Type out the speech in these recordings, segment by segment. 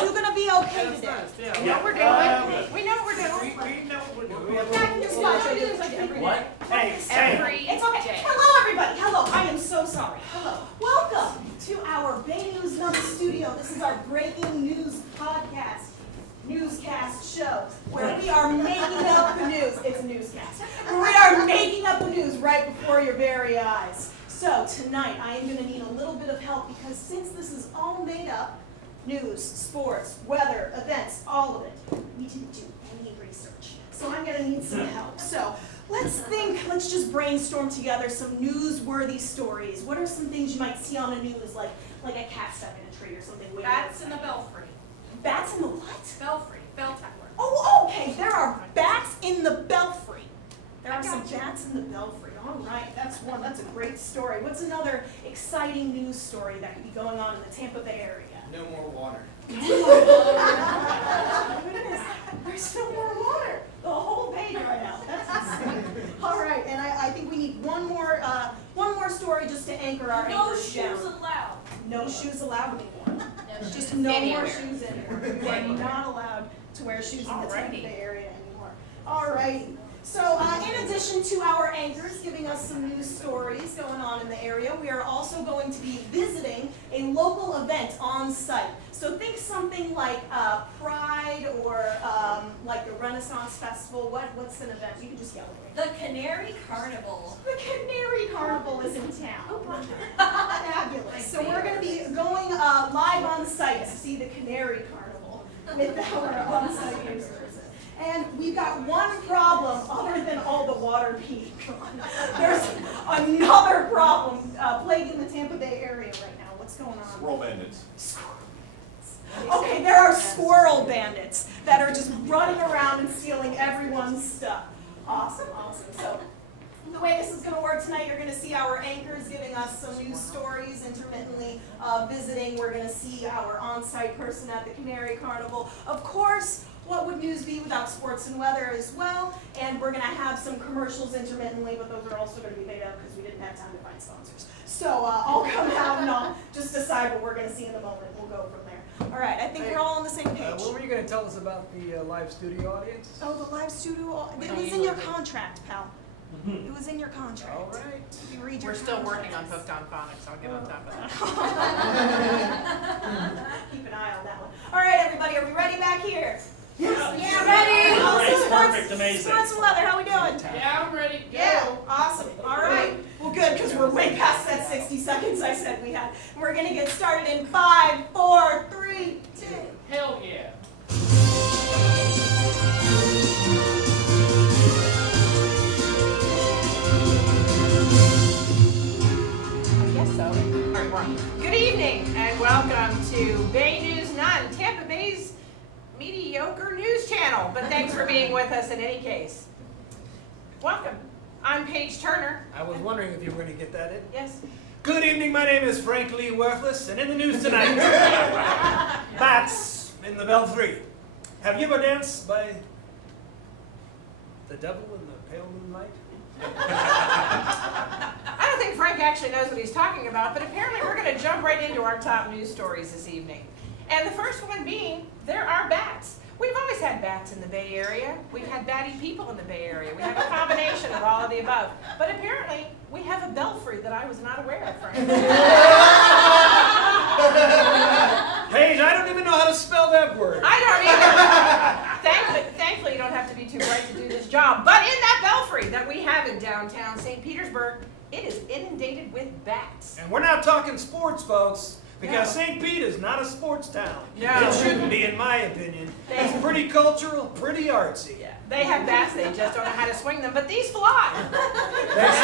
two gonna be okay today? We know what we're doing. We know what we're doing. We know what we're doing. What? Hey, Every It's okay. day. Hello, everybody. Hello. I am so sorry. Hello. Welcome to our Bay News Number Studio. This is our breaking news podcast, newscast show, where we are making up the news. It's a newscast. We are making up the news right before your very eyes. So tonight, I am going to need a little bit of help because since this is all made up, news, sports, weather, events, all of it, we didn't do any research. So I'm going to need some help. So let's just brainstorm together some newsworthy stories. What are some things you might see on the news, like a cat stuck in a tree or something? Bats in the belfry. Bats in the what? Belfry. Bell tower. Oh, okay. There are bats in the belfry. There I are some got you. bats in the belfry. All right, that's one. That's a great story. What's another exciting news story that could be going on in the Tampa Bay area? No more water. Goodness, there's still more water. The whole page right now. That's insane. All right, and I think we need one more story just to anchor our No anchors down. shoes allowed. No shoes allowed anymore. Just No no shoes more anywhere. shoes anymore. We are not allowed to wear shoes in the Tampa Alrighty. Bay area anymore. All right. So in addition to our anchors giving us some news stories going on in the area, we are also going to be visiting a local event on site. So think something like Pride or like the Renaissance Festival. What's an event? You can just yell at me. The Canary Carnival. The Canary Carnival is in town. Fabulous. So we're going to be going live on site to see the Canary Carnival with our on-site news person. And we've got one problem other than all the water being gone. There's another problem plaguing the Tampa Bay area right now. What's going on? Squirrel bandits. Okay, there are squirrel bandits that are just running around and stealing everyone's stuff. Awesome, awesome. So the way this is going to work tonight, you're going to see our anchors giving us some news stories, intermittently visiting. We're going to see our on-site person at the Canary Carnival. Of course, what would news be without sports and weather as well? And we're going to have some commercials intermittently, but those are also going to be made up because we didn't have time to find sponsors. So I'll come out and I'll just decide what we're going to see in the moment. We'll go from there. All right, I think we're all on the same page. What were you going to tell us about the live studio audience? Oh, the live studio, it was in your contract, pal. It was in your contract. All right. You read your We're still contract. working on Hooked on Phonics. I'll get on top of that. Keep an eye on that one. All right, everybody, are we ready back here? Yeah, Ready? Great, Sports- perfect, amazing. Sports and weather, how we doing? Yeah, I'm ready. Yeah, awesome. All right. Well, good, because we're way past that 60 seconds I said we had. We're going to get started in 5, 4, 3, 2. Hell yeah. I guess so. All right, we're on. Good evening and welcome to Bay News 9, Tampa Bay's mediocre news channel. But thanks for being with us in any case. Welcome. I'm Paige Turner. I was wondering if you were going to get that in. Yes. Good evening, my name is Frank Lee Worthless, and in the news tonight, bats in the belfry. Have you ever danced by the devil in the pale moonlight? I don't think Frank actually knows what he's talking about, but apparently we're going to jump right into our top news stories this evening. And the first one being, there are bats. We've always had bats in the Bay Area. We've had batty people in the Bay Area. We have a combination of all of the above. But apparently, we have a belfry that I was not aware of, Frank. Paige, I don't even know how to spell that word. I don't either. Thankfully, you don't have to be too bright to do this job. But in that belfry that we have in downtown St. Petersburg, it is inundated with bats. And we're not talking sports, folks, because No. St. Pete is not a sports town. No. It shouldn't be, in my opinion. It's pretty cultural, pretty artsy. Yeah, they have bats, they just don't know how to swing them, but these fly. That's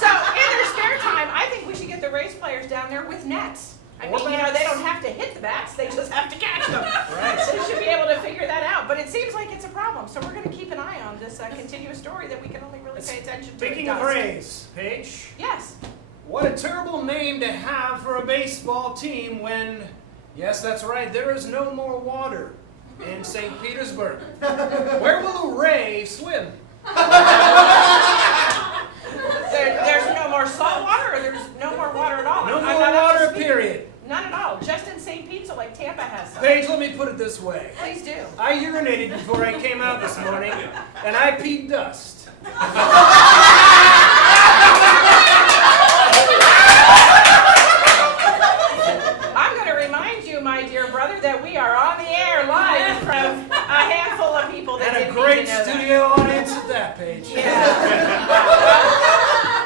So in their spare time, I think we should get the race players down there with nets. I mean, you know, they don't have to hit the bats, they just have to catch them. Right. So they should be able to figure that out, but it seems like it's a problem. So we're going to keep an eye on this continuous story that we can only really pay attention to. Speaking at of dusk. race, Paige, Yes. what a terrible name to have for a baseball team when, yes, that's right, there is no more water in St. Petersburg. Where will a ray swim? There's no more salt water, or there's no more water at all? No I'm more not up to water, speed. period. None at all. Just in St. Pete's feel like Tampa has some. Paige, let me put it this way. Please do. I urinated before I came out this morning, and I peed dust. I'm going to remind you, my dear brother, that we are on the air live in front of a handful of people that And a didn't great need to know that. studio audience at that, Paige.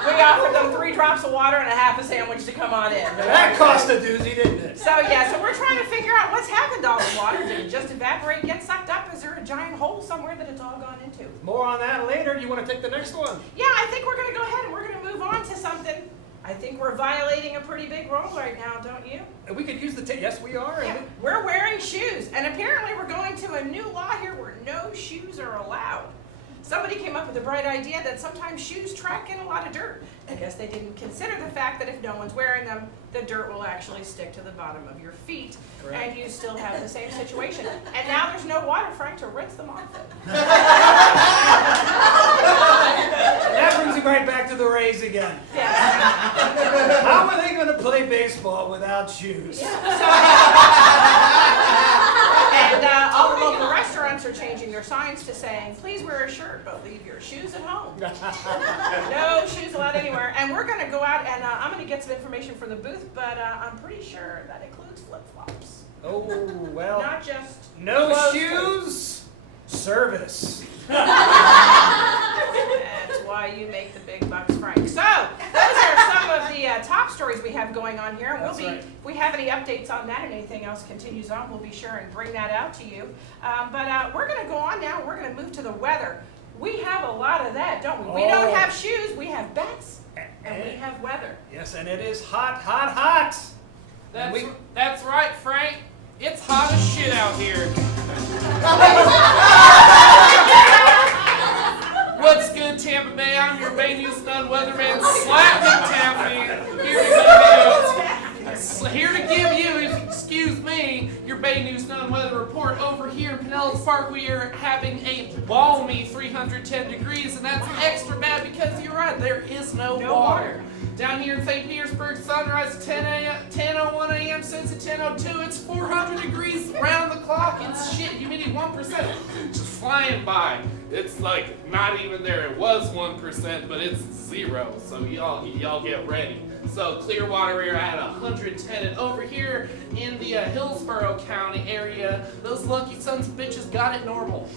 We offered them 3 drops of water and a half a sandwich to come on in. That cost a doozy, didn't it? So we're trying to figure out what's happened to all the water. Did it just evaporate and get sucked up? Is there a giant hole somewhere that it's all gone into? More on that later. You want to take the next one? Yeah, I think we're going to go ahead and we're going to move on to something. I think we're violating a pretty big rule right now, don't you? And we could use the tape. Yes, we are. Yeah, we're wearing shoes, and apparently we're going to a new law here where no shoes are allowed. Somebody came up with a bright idea that sometimes shoes track in a lot of dirt. I guess they didn't consider the fact that if no one's wearing them, the dirt will actually stick to the bottom of your feet, Correct. and you still have the same situation. And now there's no water, Frank, to rinse them off with. And that brings me right back to the Rays again. Yeah. How are they going to play baseball without shoes? And all the local restaurants are changing their signs to saying, please wear a shirt, but leave your shoes at home. No shoes allowed anywhere. And we're going to go out and I'm going to get some information from the booth, but I'm pretty sure that includes flip-flops. Oh, well, Not just no closed shoes, service. That's why you make the big bucks, Frank. So, those are some of the top stories we have going on here. And That's right. if we have any updates on that and anything else continues on, we'll be sure and bring that out to you. But we're going to go on now. We're going to move to the weather. We have a lot of that, don't we? We don't have shoes. We have bats, and we have weather. Yes, and it is hot, hot, hot. That's right, Frank. It's hot as shit out here. What's good, Tampa Bay? I'm your Bay News Sun weatherman, Slap McTaffy. Here to give you, if you excuse me, your Bay News Sun weather report. Over here in Pinellas Park, we are having a balmy 310 degrees, and that's extra bad because you're right, there is no water. Down here in St. Petersburg, sunrise 10:01 a.m. since at 10:02. It's 400 degrees round the clock. It's shit. Humidity 1%. Just flying by. It's like not even there. It was 1%, but it's 0. So y'all get ready. So Clearwater area at 110, and over here in the Hillsborough County area, those lucky sons of bitches got it normal.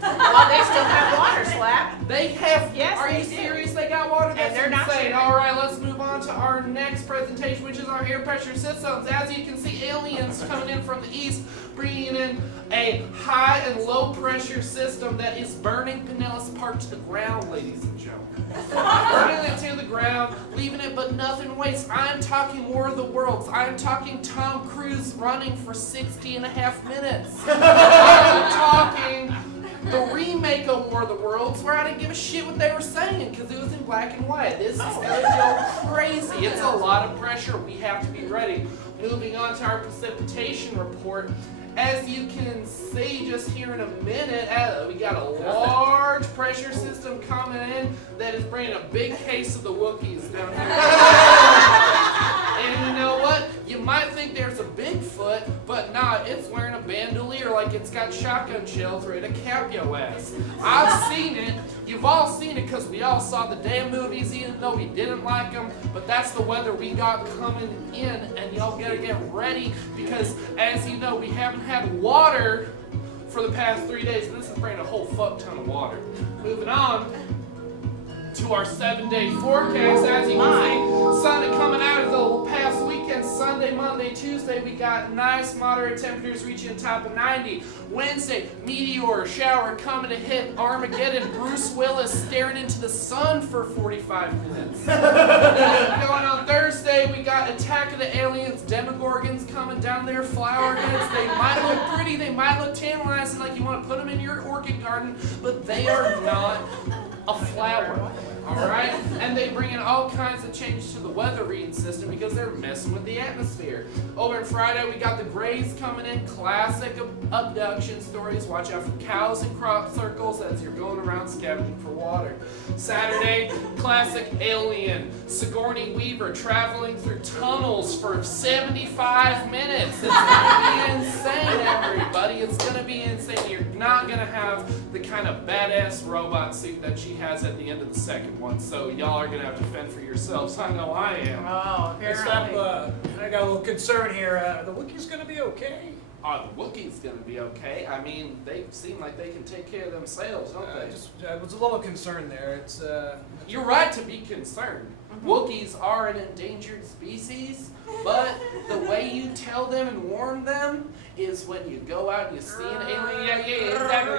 Well, they still have water, Slap. They have. Yes, Are they you do. serious? They got water. And they're not insane. sharing. All right, let's move on to our next presentation, which is our air pressure systems. As you can see, aliens coming in from the east, bringing in a high and low pressure system that is burning Pinellas Park to the ground, ladies and gentlemen. Burning it to the ground, leaving it but nothing waste. I'm talking War of the Worlds. I'm talking Tom Cruise running for 60.5 minutes. I'm talking the remake of War of the Worlds, where I didn't give a shit what they were saying because it was in black and white. This is gonna go crazy. It's a lot of pressure. We have to be ready. Moving on to our precipitation report. As you can see just here in a minute, we got a large pressure system coming in that is bringing a big case of the Wookiees down here. And you know what? You might think there's a Bigfoot, but nah, it's wearing a bandolier like it's got shotgun shells ready to cap your ass. I've seen it. You've all seen it because we all saw the damn movies even though we didn't like them. But that's the weather we got coming in, and y'all gotta get ready because as you know, we haven't had water for the past 3 days, and this is bringing a whole fuck ton of water. Moving on to our 7-day forecast. As you can see, Sunday coming out of the past weekend, Sunday, Monday, Tuesday, we got nice moderate temperatures reaching the top of 90. Wednesday, meteor shower coming to hit Armageddon. Bruce Willis staring into the sun for 45 minutes. Going on Thursday, we got Attack of the Aliens, Demogorgons coming down there, flower heads. They might look pretty, they might look tantalizing, like you want to put them in your orchid garden, but they are not a flower. Alright? And they bring in all kinds of changes to the weather reading system because they're messing with the atmosphere. Over on Friday, we got the Grays coming in, classic abduction stories. Watch out for cows and crop circles as you're going around scavenging for water. Saturday, classic alien, Sigourney Weaver traveling through tunnels for for 75 minutes. It's gonna be insane, everybody. It's gonna be insane. You're not gonna have the kind of badass robot suit that she has at the end of the second one. So y'all are gonna have to fend for yourselves. I know I am. Oh, Next apparently. up, I got a little concern here. The Wookiee's gonna be okay? The Wookiee's gonna be okay. I mean, they seem like they can take care of themselves, don't they? I was a little concerned there. It's You're right to be concerned. Wookiees are an endangered species, but the way you tell them and warn them is when you go out and you see an alien. Yeah, exactly.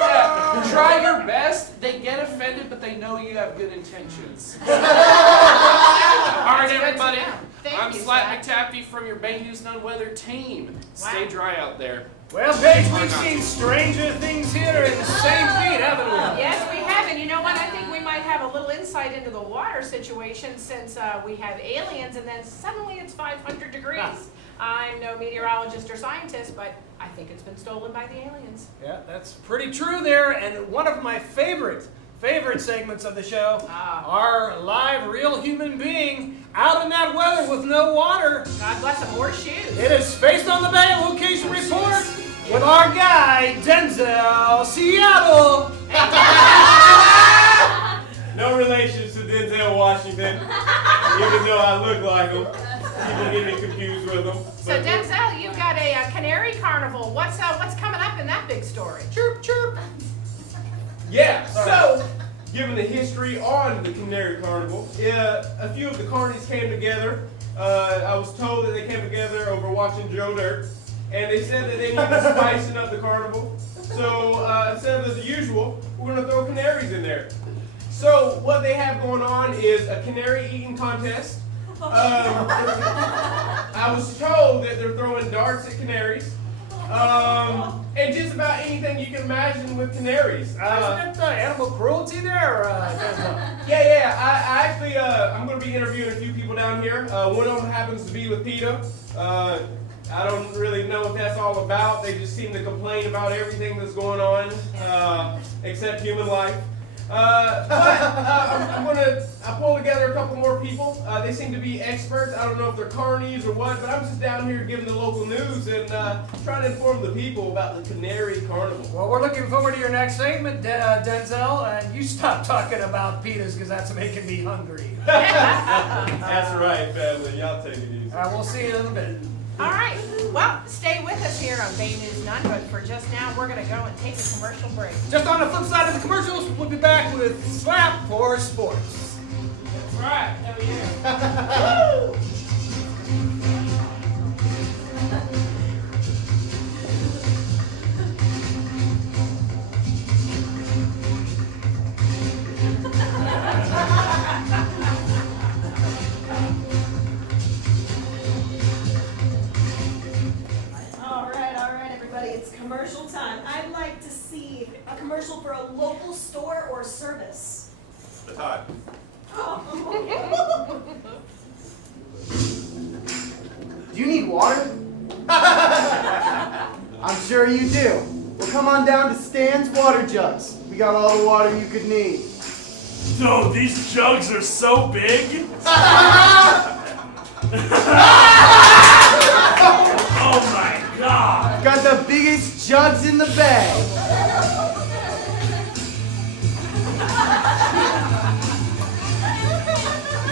Yeah. Try your best. They get offended, but they know you have good intentions. All right, everybody. Thank I'm you, Slappy Zach. Tappy from your Bay News None Weather team. Stay Wow. dry out there. well, Paige, we've seen stranger things here in St. Pete, haven't we? Yes, we have, and you know what? I think we might have a little insight into the water situation since we have aliens, and then suddenly it's 500 degrees. I'm no meteorologist or scientist, but I think it's been stolen by the aliens. Yeah, that's pretty true there. And one of my favorite segments of the show are live, real human being out in that weather with no water. God bless them, more shoes. It is Faced on the Bay Location Report with our guy, Denzel Seattle. No relation to Denzel Washington, even though I look like him. People get me confused with him. So Denzel, you've got a canary carnival. What's coming up in that big story? Chirp, chirp. Yeah, so, given the history on the Canary Carnival, a few of the carnies came together. I was told that they came together over watching Joe Dirt, and they said that they needed spicing up the carnival. So instead of the usual, we're going to throw canaries in there. So what they have going on is a canary eating contest. I was told that they're throwing darts at canaries. And just about anything you can imagine with canaries. Isn't that animal cruelty there? Denzel? Yeah. I actually, I'm going to be interviewing a few people down here. One of them happens to be with PETA. I don't really know what that's all about. They just seem to complain about everything that's going on, except human life. I pulled together a couple more people. They seem to be experts. I don't know if they're carnies or what, but I'm just down here giving the local news and trying to inform the people about the Canary Carnival. Well, we're looking forward to your next segment, Denzel. And you stop talking about pitas because that's making me hungry. That's right, family. Y'all take it easy. We'll see you in a bit. All right. Well, stay with us here on Bay News None, but for just now, we're going to go and take a commercial break. Just on the flip side of the commercials, we'll be back with Slap for Sports. That's right. Hell yeah. All right, everybody, it's commercial time. I'd like to see a commercial for a local store or service. That's hot. Do you need water? I'm sure you do. Well, come on down to Stan's Water Jugs. We got all the water you could need. Dude, these jugs are so big. Oh my god. Got the biggest jugs in the bag.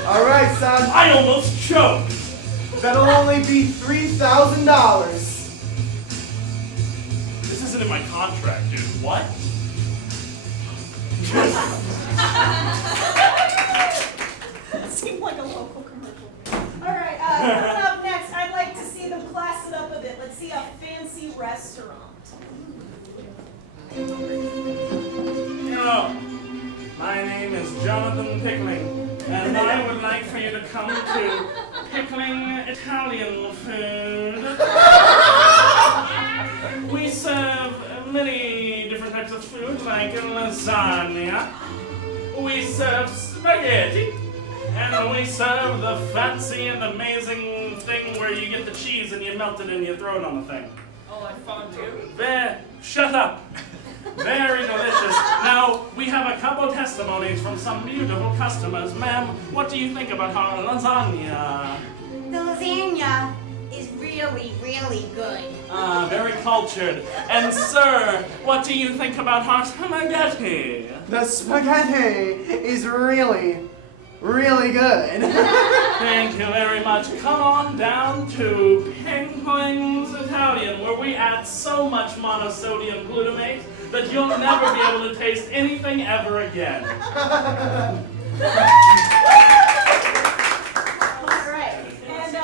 All right, son. I almost choked. That'll only be $3,000. This isn't in my contract, dude. What? That seemed like a local commercial. All right, coming up next, I'd like to see them class it up a bit. Let's see a fancy restaurant. Hello. My name is Jonathan Pickling, and I would like for you to come to Pickling Italian food. We serve many different types of food, like lasagna. We serve spaghetti. And we serve the fancy and amazing thing where you get the cheese and you melt it and you throw it on the thing. Oh, like fondue? Shut up. Very delicious. Now, we have a couple testimonies from some beautiful customers. Ma'am, what do you think about our lasagna? The lasagna is really, really good. Very cultured. And sir, what do you think about our spaghetti? The spaghetti is really, really good. Thank you very much. Come on down to Penguin's Italian, where we add so much monosodium glutamate that you'll never be able to taste anything ever again. All right. And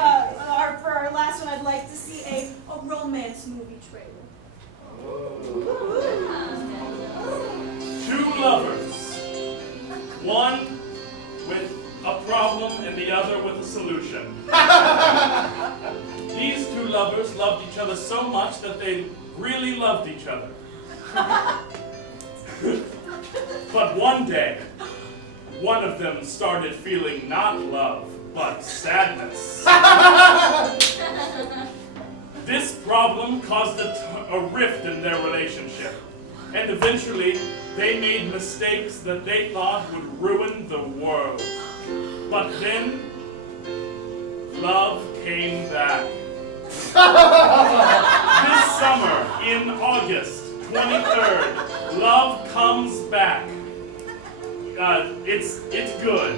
for our last one, I'd like to see a romance movie trailer. Two lovers. One with a problem and the other with a solution. These two lovers loved each other so much that they really loved each other. But one day, one of them started feeling not love, but sadness. This problem caused a rift in their relationship, and eventually they made mistakes that they thought would ruin the world. But then, love came back. This summer, in August 23rd, love comes back. It's good.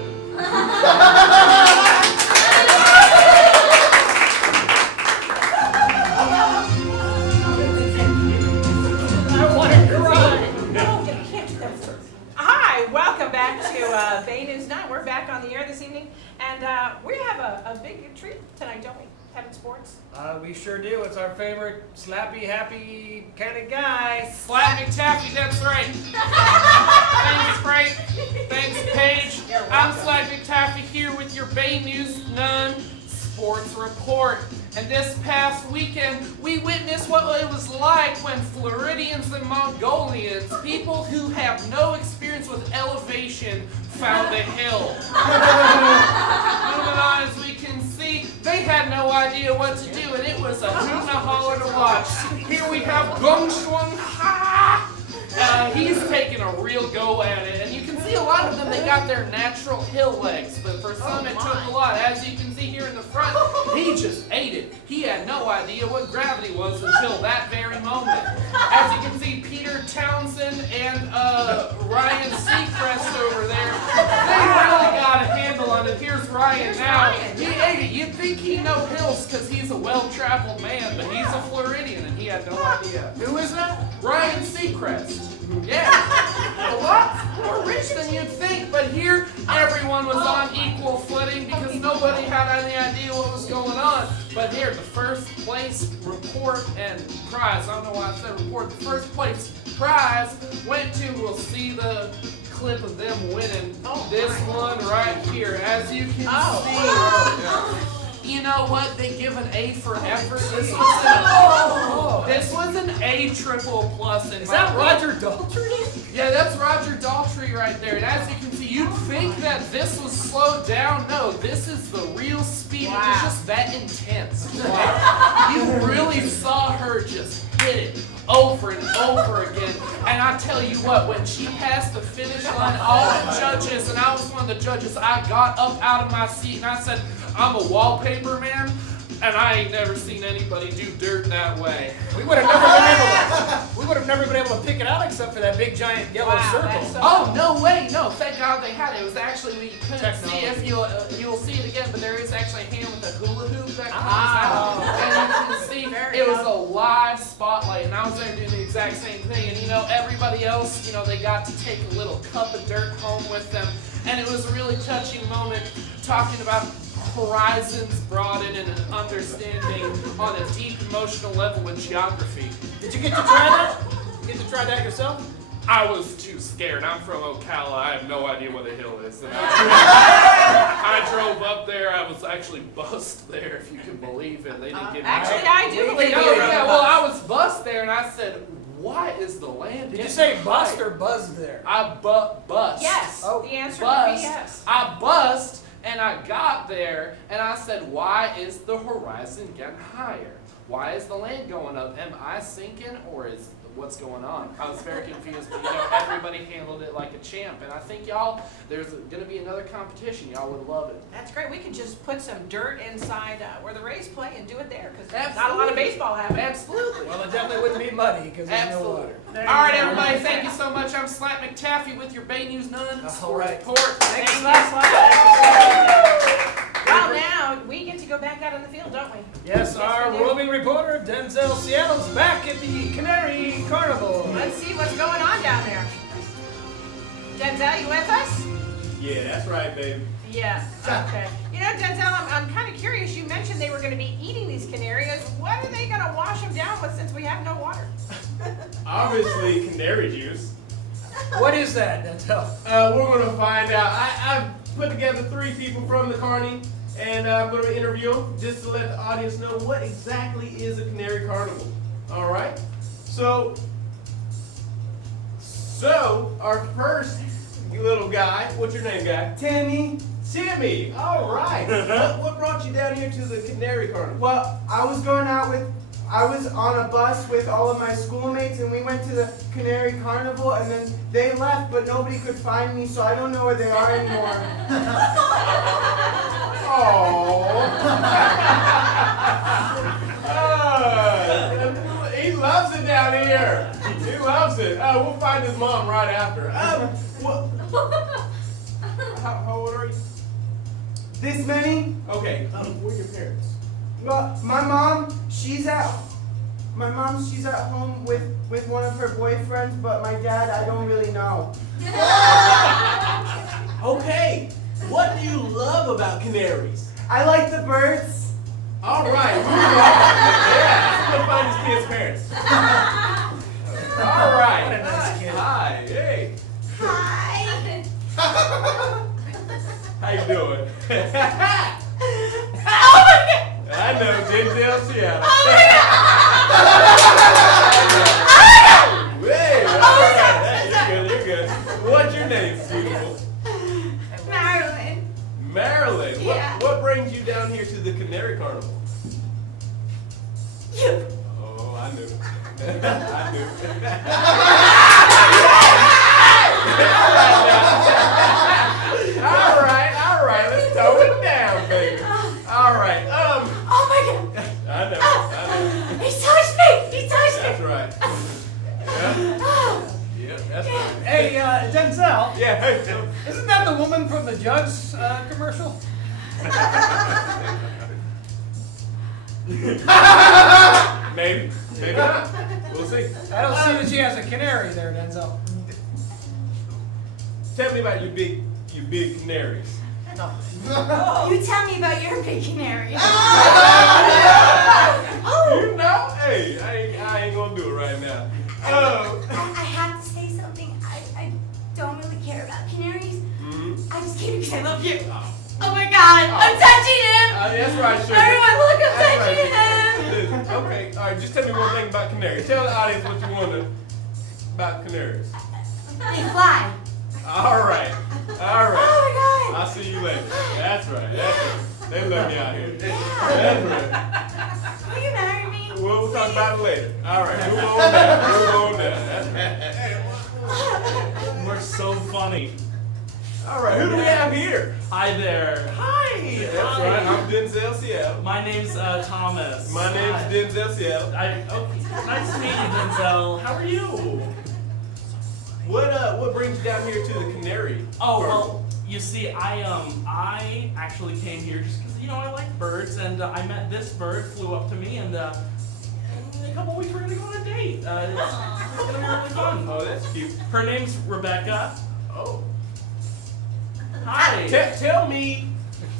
Hi, welcome back to Bay News 9. We're back on the air this evening, and we have a big treat tonight, don't we? Having sports. We sure do. It's our favorite slappy, happy kind of guy. Slap McTaffy, that's right. Thanks, Frank. Thanks, Paige. I'm Slap McTaffy here with your Bay News 9 Sports Report. And this past weekend, we witnessed what it was like when Floridians and Mongolians, people who have no experience with elevation, found a hill. Moving on, as we can see, they had no idea what to do, and it was a hoot and a holler to watch. Here we have Gong Shuang Ha! He's taking a real go at it, and you can see a lot of them, they got their natural hill legs, but for some it took a lot. As you can see here in the front, he just ate it. He had no idea what gravity was until that very moment. As you can see, Peter Townsend and Ryan Seacrest over there, they really got a handle on it. Here's Ryan now. He ate it. You'd think he knows hills because he's a well-traveled man, but he's a Floridian and he had no idea. Who is that? Ryan Seacrest. Yeah, a lot more rich than you'd think, but here everyone was on equal footing because nobody had any idea what was going on. But here, the first place report and prize, I don't know why I said report, the first place prize went to, we'll see the clip of them winning this one right here. As you can see. You know what? They give an A for effort. This was an A triple plus. Is that Roger Daltrey? Yeah, that's Roger Daltrey right there. And as you can see, you'd think that this was slowed down. No, this is the real speed. It was just that intense. You really saw her just hit it over and over again. And I tell you what, when she passed the finish line, all the judges, and I was one of the judges, I got up out of my seat and I said, I'm a wallpaper man, and I ain't never seen anybody do dirt that way. We would have never been able to pick it out except for that big giant yellow circle. Oh, no way, no, thank God they had it. It was actually, you couldn't see if you'll see it again, but there is actually a hand with a hula hoop that comes out. And you can see it was a live spotlight, and I was there doing the exact same thing. And you know, everybody else, you know, they got to take a little cup of dirt home with them. And it was a really touching moment talking about horizons broadened and an understanding on a deep emotional level with geography. Did you get to try that? You get to try that yourself? I was too scared. I'm from Ocala. I have no idea what a hill is. And I drove up there. I was actually bussed there, if you can believe it. They didn't give me Actually, I do believe No, you. yeah, well, I was bussed there, and I said, why is the land Did you getting say high? bust or buzz there? I bust. Yes, Oh. the answer Bust. would be yes. I bust, and I got there, and I said, why is the horizon getting higher? Why is the land going up? Am I sinking, or is the what's going on. I was very confused, but everybody handled it like a champ. And I think y'all, there's going to be another competition. Y'all would love it. That's great. We could just put some dirt inside where the Rays play and do it there, because not a Absolutely. lot of baseball happens. Absolutely. Well, it definitely wouldn't be muddy because there's no Absolutely. water. All right, everybody, thank you so much. I'm Slap McTaffy with your Bay News None All Sports right. Report. Thank you, Slap. Well, now we get to go back out on the field, don't we? Yes, our we do. roving reporter, Denzel Seattle's back at the Canary Carnival. Let's see what's going on down there. Denzel, you with us? Yeah, that's right, baby. Yeah. Okay. Denzel, I'm kind of curious. You mentioned they were going to be eating these canaries. What are they going to wash them down with since we have no water? Obviously, canary juice. What is that, Denzel? We're going to find out. I've put together 3 people from the Carney, and I'm going to interview them just to let the audience know what exactly is a canary carnival. All right? So our first little guy, what's your name, guy? Timmy. Timmy. All right. What brought you down here to the canary carnival? Well, I was on a bus with all of my schoolmates, and we went to the Canary Carnival, and then they left, but nobody could find me, so I don't know where they are anymore. He loves it down here. He loves it. We'll find his mom right after. How old are you? This many? Okay. Who are your parents? Well, my mom, she's at home with one of her boyfriends, but my dad, I don't really know. Okay. What do you love about canaries? I like the birds. All right. Yeah. Let's go find this kid's parents. All right. What a nice kid. Hi. Hey. Hi. How you doing? Oh my god. I know, Denzel Seattle. Oh my god. Hey, all right. You're good. What's your name, beautiful? Marilyn. Marilyn. Yeah. What brings you down here to the Canary Carnival? You. Oh, I knew. I knew. All right. Let's tone it down, baby. All right. Oh my god. I know. He touched me. He touched That's me. right. Yeah, that's right. Hey, Denzel, Yeah, hey. isn't that the woman from the Jugs commercial? Maybe not. We'll see. I don't see that she has a canary there, Denzel. Tell me about your big canaries. You tell me about your big canary. You know? Hey, I ain't gonna do it right now. I have to say something. I don't really care about canaries. I just came because I love you. Oh my god, I'm touching him. That's right, sugar. Everyone, look, I'm That's touching right, him. sugar. Okay, all right, just tell me one thing about canaries. Tell the audience what you want to about canaries. They fly. All right. Oh my god. I'll see you later. That's right. They love me out here. That's right. Will you marry me? We'll talk about it later. All right, move on down. That's right. We're so funny. All right, who do we have here? Hi there. Hi. That's right, I'm Denzel Seattle. My name's Thomas. My name's Denzel Seattle. Okay. Nice to meet you, Denzel. How are you? What brings you down here to the Canary? Oh, Farm? well, you see, I actually came here just because, I like birds, and I met this bird, flew up to me, and in a couple weeks we're going to go on a date. It's going to be really fun. Oh, that's cute. Her name's Rebecca. Oh. Hi. Tell me,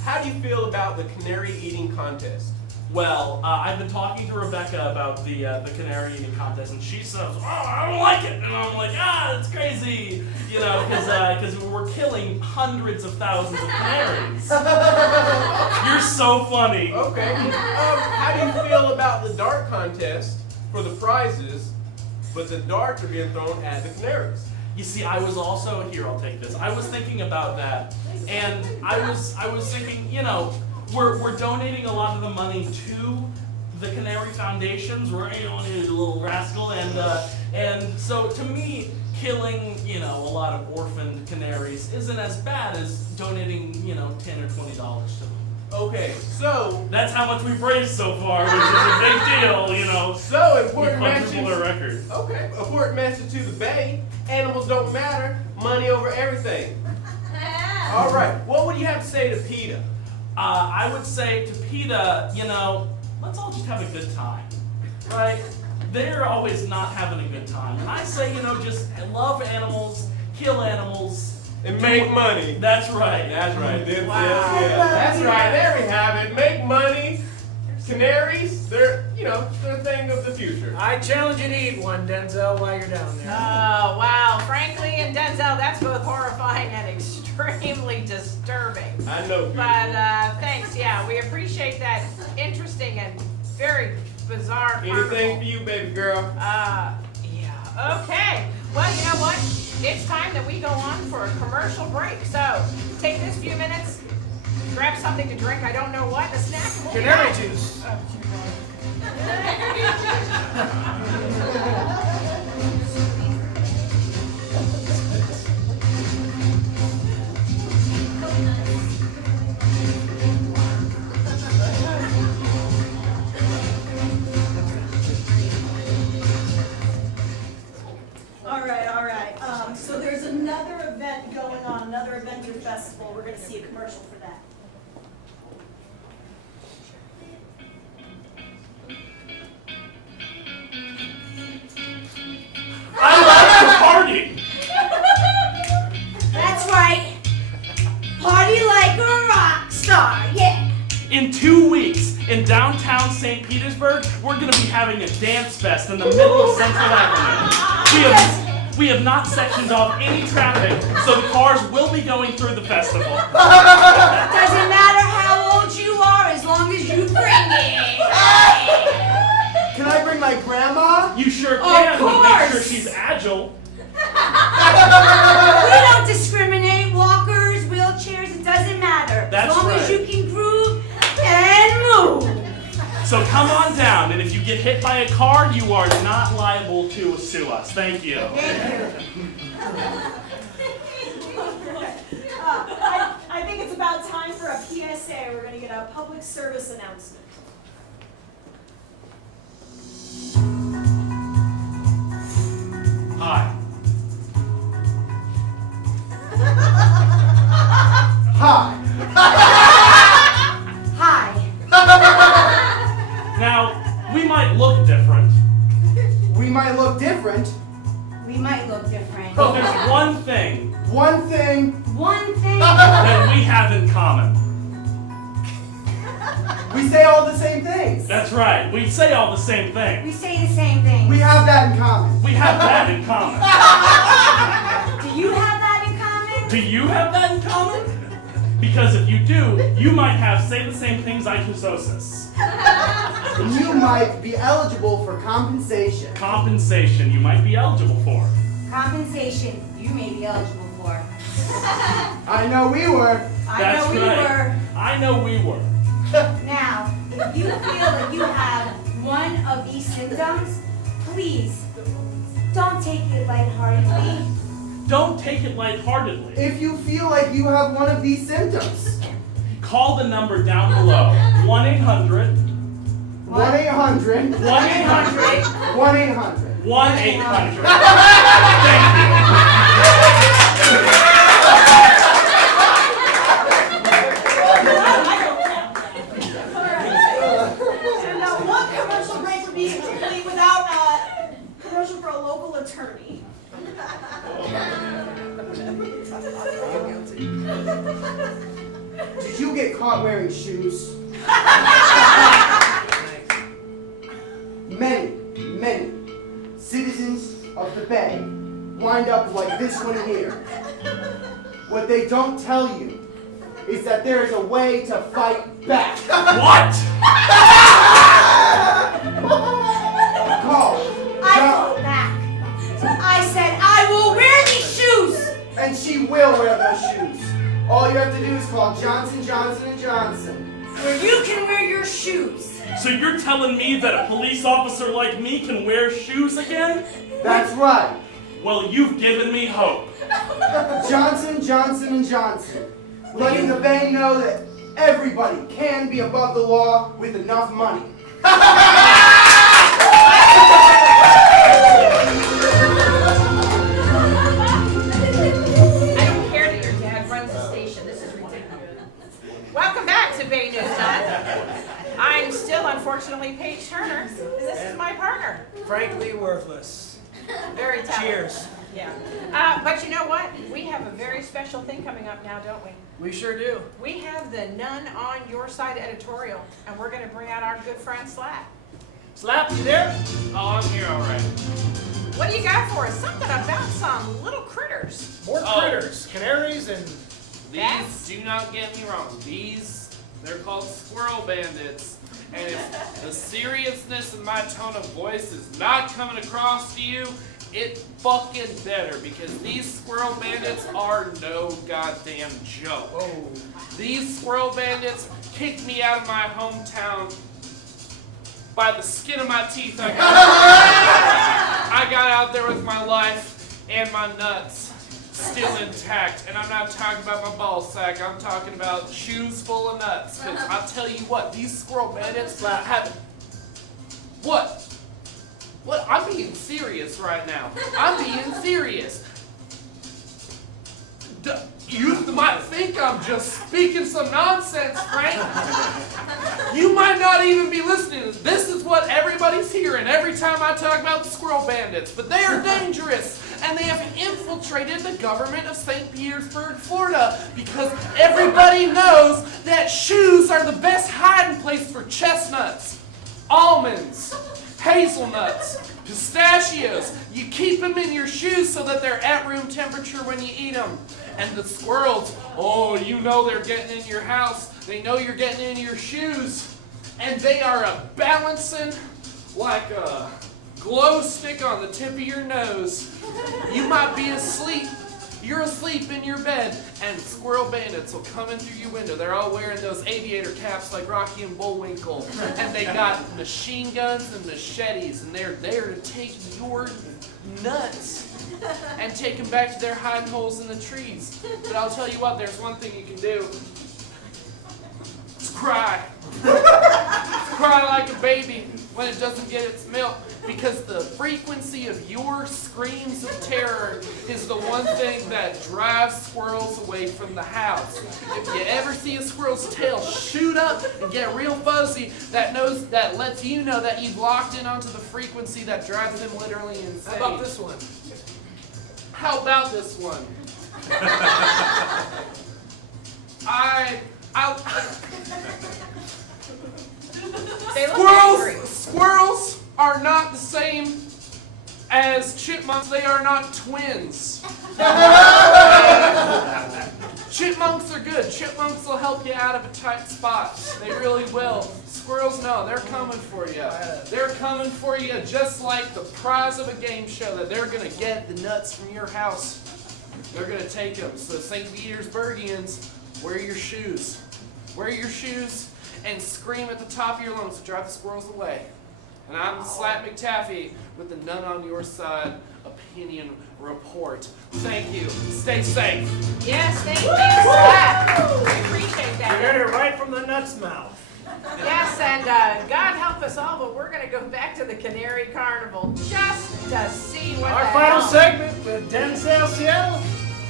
how do you feel about the canary eating contest? Well, I've been talking to Rebecca about the canary eating contest, and she says, "Oh, I don't like it," and I'm like, "That's crazy," because we're killing hundreds of thousands of canaries. You're so funny. Okay. How do you feel about the dart contest for the prizes, but the darts are being thrown at the canaries? You see, I was also here. I'll take this. I was thinking about that, and I was thinking, we're donating a lot of the money to the Canary Foundations. We're a little rascal, and And so to me, killing, a lot of orphaned canaries isn't as bad as donating, $10 or $20 to them. Okay, so That's how much we've raised so far, which is a big deal, so We important quadruple our message. record. Okay, important message to the Bay. Animals don't matter. Money over everything. All right, what would you have to say to PETA? I would say to PETA, let's all just have a good time, right? They're always not having a good time. And I say, just love animals, kill animals. And make money. That's right. That's right. Wow. That's right. There we have it. Make money. Canaries, they're a thing of the future. I challenge you to eat one, Denzel, while you're down there. Oh, wow. Frankly and Denzel, that's both horrifying and extremely disturbing. I know. But thanks, yeah, we appreciate that interesting and very bizarre Anything for you, baby girl. Yeah. Okay. Well, you know what? It's time that we go on for a commercial break. So take this few minutes, grab something to drink. I don't know what, a snack. And we'll be Canary back. juice. All right. So there's another event going on, another event or festival. We're going to see a commercial for that. I like to party! That's right. Party like a rock star, yeah. In 2 weeks, in downtown St. Petersburg, we're going to be having a dance fest in the middle of Central Avenue. We have not sectioned off any traffic, so the cars will be going through the festival. Doesn't matter how old you are as long as you bring it. Can I bring my grandma? You sure can, but make sure course. she's agile. We don't discriminate. Walkers, wheelchairs, it doesn't matter. That's as long as right. you can groove and move. So come on down, and if you get hit by a car, you are not liable to sue us. Thank you. I think it's about time for a PSA. We're going to get a public service announcement. Hi. Hi. Hi. Now, we might look different, We might look different. We might look different. but there's one thing One thing. One thing. that we have in common. We say all the same things. That's right, we say all the same thing. We say the same thing. We have that in common. We have that in common. Do you have that in common? Do you have that in common? Because if you do, you might have say the same things ichthyosis. You might be eligible for compensation. Compensation you might be eligible for. Compensation you may be eligible for. I know we were. That's I know we right. were. I know we were. Now, if you feel that you have one of these symptoms, please don't take it lightheartedly. Don't take it lightheartedly. If you feel like you have one of these symptoms, Call the number down below. 1-800. 1-800. 1-800. 1-800. 1-800. And what commercial break would be complete without a commercial for a local attorney? Did you get caught wearing shoes? Many citizens of the Bay wind up like this one here. What they don't tell you is that there is a way to fight back. What? Call. I fought back. I said I will wear these shoes. And she will wear those shoes. All you have to do is call Johnson, Johnson & Johnson. Where you can wear your shoes. So you're telling me that a police officer like me can wear shoes again? That's right. Well, you've given me hope. Johnson, Johnson & Johnson. Letting the Bay know that everybody can be above the law with enough money. I don't care that your dad runs the station. This is ridiculous. Welcome back to Bay News Time. I'm still, unfortunately, Paige Turner, and this is my partner. Frankly worthless. Very talented. Cheers. Yeah. But you know what? We have a very special thing coming up now, don't we? We sure do. We have the None on Your Side editorial, and we're going to bring out our good friend Slap. Slap, you there? Oh, I'm here, all right. What do you got for us? Something about some little critters. More Oh. critters, canaries, and Bats? These, do not get me wrong, they're called squirrel bandits. And if the seriousness of my tone of voice is not coming across to you, it fucking better, because these squirrel bandits are no goddamn joke. whoa. These squirrel bandits kicked me out of my hometown by the skin of my teeth. I got out there with my life and my nuts still intact. And I'm not talking about my ball sack. I'm talking about shoes full of nuts. Because I'll tell you what, these squirrel bandits have... What? What? I'm being serious right now. I'm being serious. You might think I'm just speaking some nonsense, Frank. You might not even be listening. This is what everybody's hearing every time I talk about the squirrel bandits. But they are dangerous, and they have infiltrated the government of St. Petersburg, Florida, because everybody knows that shoes are the best hiding place for chestnuts, almonds, hazelnuts, pistachios. You keep them in your shoes so that they're at room temperature when you eat them. And the squirrels, oh, you know they're getting in your house. They know you're getting into your shoes. And they are balancing like a glow stick on the tip of your nose. You might be asleep. You're asleep in your bed, and squirrel bandits will come in through your window. They're all wearing those aviator caps like Rocky and Bullwinkle. And they got machine guns and machetes, and they're there to take your nuts and take them back to their hiding holes in the trees. But I'll tell you what, there's one thing you can do. It's cry. Cry like a baby when it doesn't get its milk, because the frequency of your screams of terror is the one thing that drives squirrels away from the house. If you ever see a squirrel's tail shoot up and get real fuzzy, that lets you know that you've locked in onto the frequency that drives them literally insane. How about this one? How about this one? They look angry. Squirrels are not the same as chipmunks. They are not twins. Chipmunks are good. Chipmunks will help you out of a tight spot. They really will. Squirrels, no, they're coming for you. They're coming for you just like the prize of a game show, that they're going to get the nuts from your house. They're going to take them. So St. Petersburgians, wear your shoes. Wear your shoes and scream at the top of your lungs to drive the squirrels away. And I'm Slap McTaffy with the None on Your Side Opinion Report. Thank you. Stay safe. Yes, thank you, Slap. We appreciate You that. heard it right from the nuts mouth. Yes, and God help us all, but we're going to go back to the Canary Carnival just to see what Our the final hell. segment with Denzel Seattle.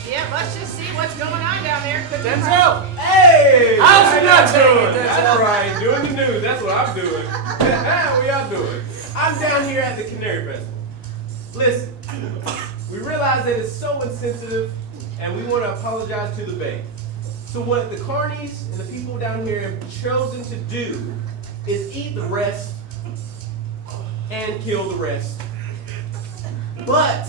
Yeah, let's just see what's going on down there. Could be Denzel, Hey! how's your nuts That's hanging, That's Denzel? right, doing the news. That's what I'm doing. What y'all doing? I'm down here at the Canary Festival. Listen, we realize that it's so insensitive, and we want to apologize to the Bay. So what the carnies and the people down here have chosen to do is eat the rest and kill the rest. But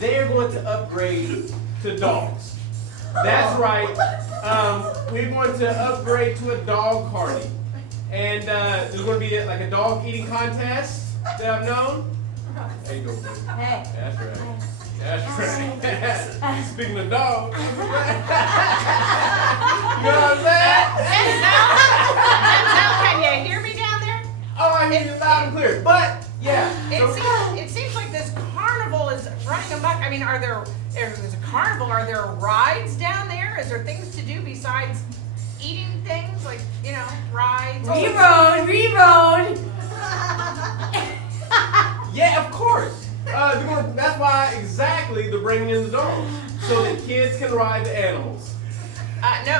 they're going to upgrade to dogs. That's right. We're going to upgrade to a dog carny. And there's going to be like a dog eating contest that I've known. There you go. Hey. That's right. That's right. Speaking of dogs. You know what I'm saying? Denzel, can you hear me down there? Oh, I hear you loud and clear. But yeah, It seems like this carnival is running amok. I mean, there's a carnival, are there rides down there? Is there things to do besides eating things, like, rides? Reroad. yeah, of course. That's why exactly they're bringing in the dogs, so that kids can ride the animals.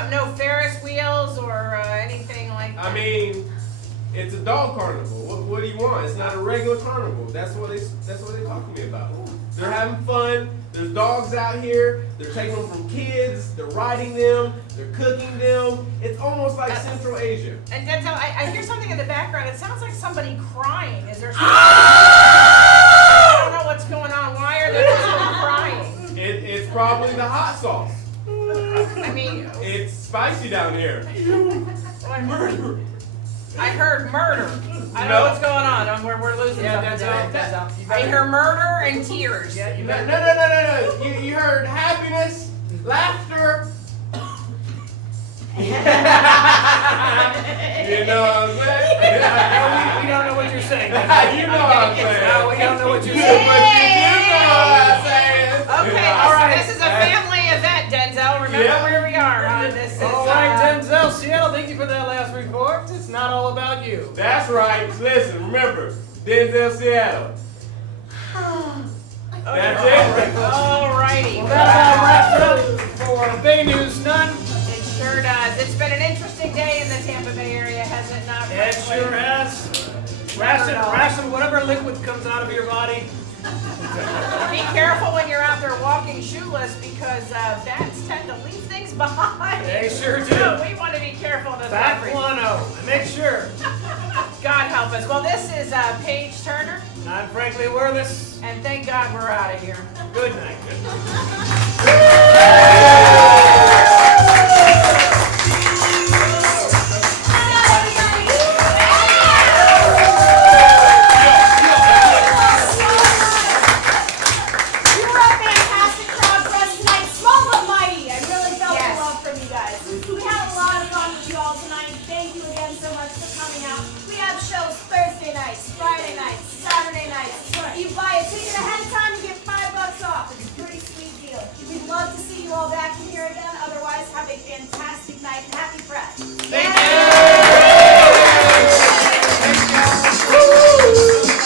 No Ferris wheels or anything like that. I mean, it's a dog carnival. What do you want? It's not a regular carnival. That's what they talk to me about. They're having fun. There's dogs out here. They're taking them from kids. They're riding them. They're cooking them. It's almost like Central Asia. And Denzel, I hear something in the background. It sounds like somebody crying. Is there something? I don't know what's going on. Why are they crying? It's probably the hot sauce. I mean, It's spicy down here. murder. I heard murder. I don't know what's going on. We're losing something. Denzel. I hear murder and tears. Yeah, you No. better. You heard happiness, laughter. You know what I'm saying? We don't know what you're saying. You know what I'm saying. No, we don't know what you're But saying. you do know what I'm saying. Okay, All right. this is a family event, Denzel. Remember Yeah. where we are, huh? This is. All right, Denzel, Seattle, thank you for that last report. It's not all about you. That's right. Listen, remember, Denzel Seattle. That's it. Alrighty. That wraps it up for Bay News None. It sure does. It's been an interesting day in the Tampa Bay area, has it not? It sure has. Ration whatever liquid comes out of your body. Be careful when you're out there walking shoeless because bats tend to leave things behind. They sure do. So we want to be careful in this Back country. 1-0. Make sure. God help us. Well, this is Paige Turner, I'm Frankly Worthless. and thank God we're out of here. Good night. Good night.